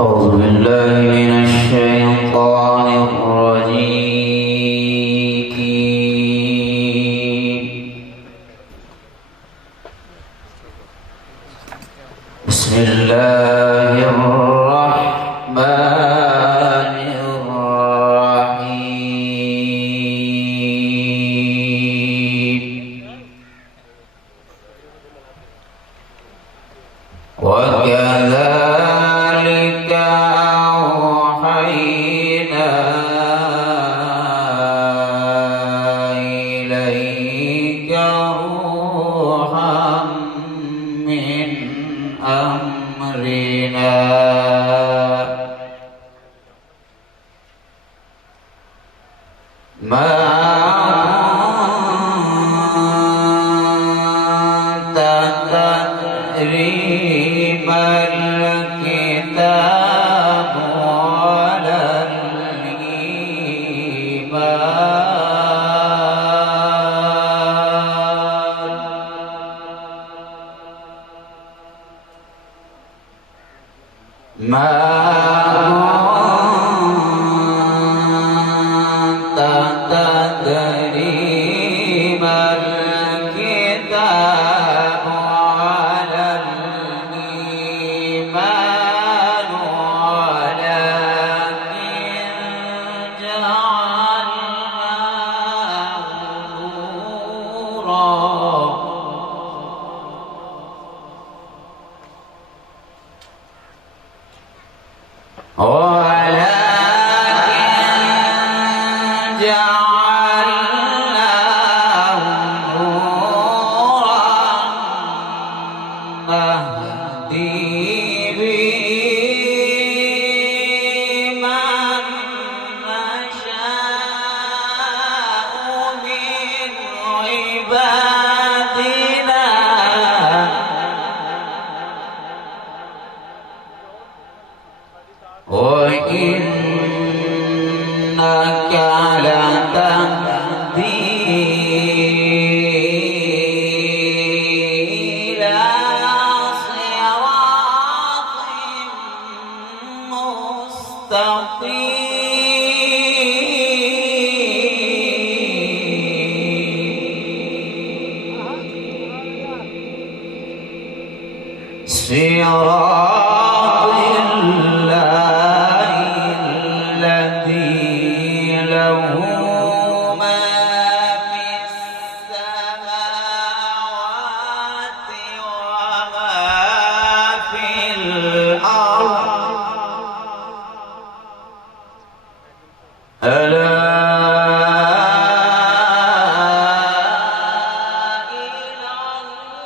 أعوذ بالله من الشيطان الرجيم. بسم الله الرحمن الرحيم. وكذلك أوحينا إليك روحا من أمرنا ما كنت تدري ما الكتاب ولا الإيمان ما كنت تدري ما الكتاب ولا الإيمان ولكن جعلناه نورا نهدي به من نشاء من عبادنا وإنك لتهدي إلى صراط مستقيم صراط الله الذي له ما في السماوات وما في الأرض ألا إلى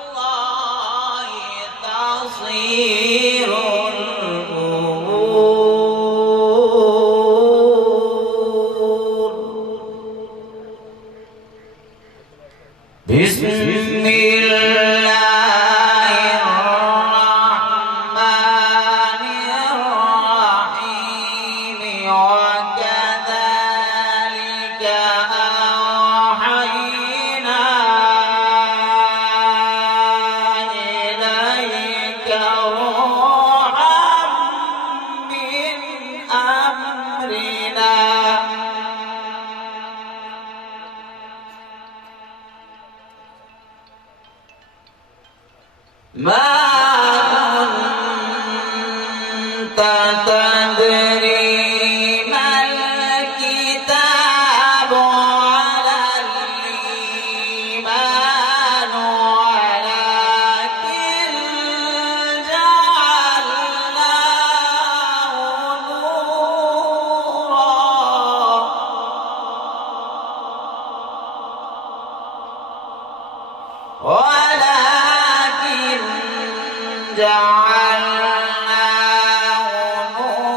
الله تصير الأمور. بسم الله الرحمن الرحيم. وكذلك أوحينا إليك روحا من أمرنا ما كنت تدري ما الكتاب ولا الإيمان ولكن جعلناه نورا ولكن جعلناه نورا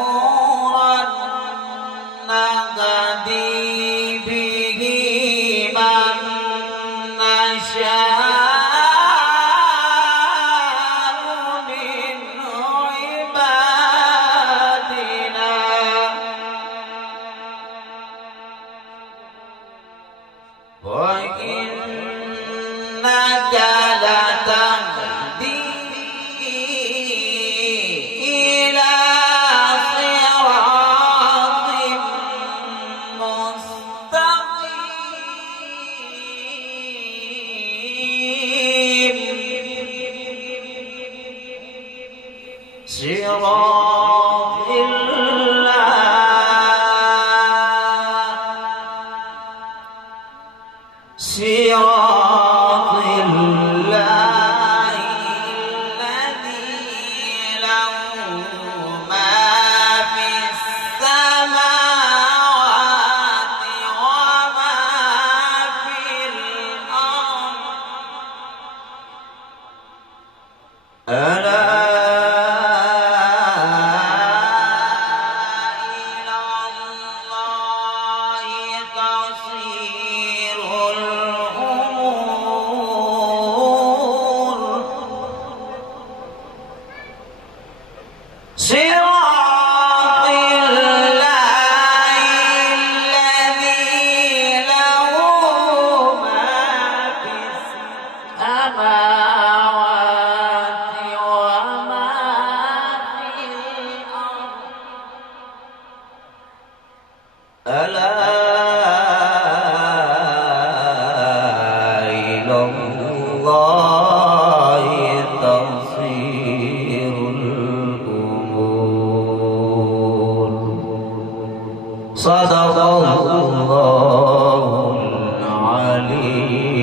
صراط صراط الله الذي له ما في السماوات وما في الأرض ألا إلى الله تصير الأمور صراط الله الذي له ما في السماوات وما في الأرض ألا إلى الله تصير الأمور صدق الله العلي